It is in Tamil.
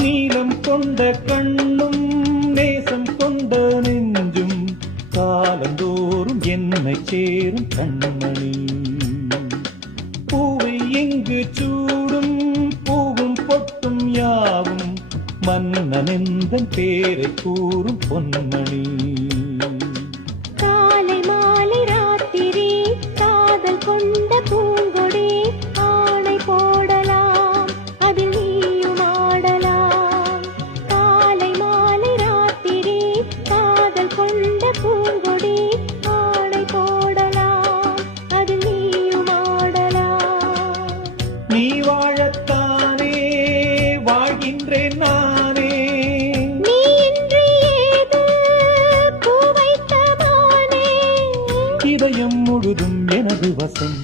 நீலம் கொண்ட கண்ணும் நேசம் கொண்ட நெஞ்சும் காலந்தோறும் என்னை சேரும் கண்மணி. பூவை எங்கு சூடும் பூவும் பொட்டும் யாவும் மன்னனெந்தன் பேரை கூறும் பொன்மணி. காலை மாலை ராத்திரி காதல் கொண்ட பூங்கொடி ஆணை போடலாம் அதில் நீயும் ஆடலாம். காலை மாலை ராத்திரி காதல் கொண்ட பூங்கொடி ஆணை போடலாம் அதில் நீயும் ஆடலாம். நீ வாழத்தானே வாழ்கின்றேன் நானே. நீ இன்றி ஏது பூ வைத்த மானே. இதயம் முழுதும் எனது வசம்.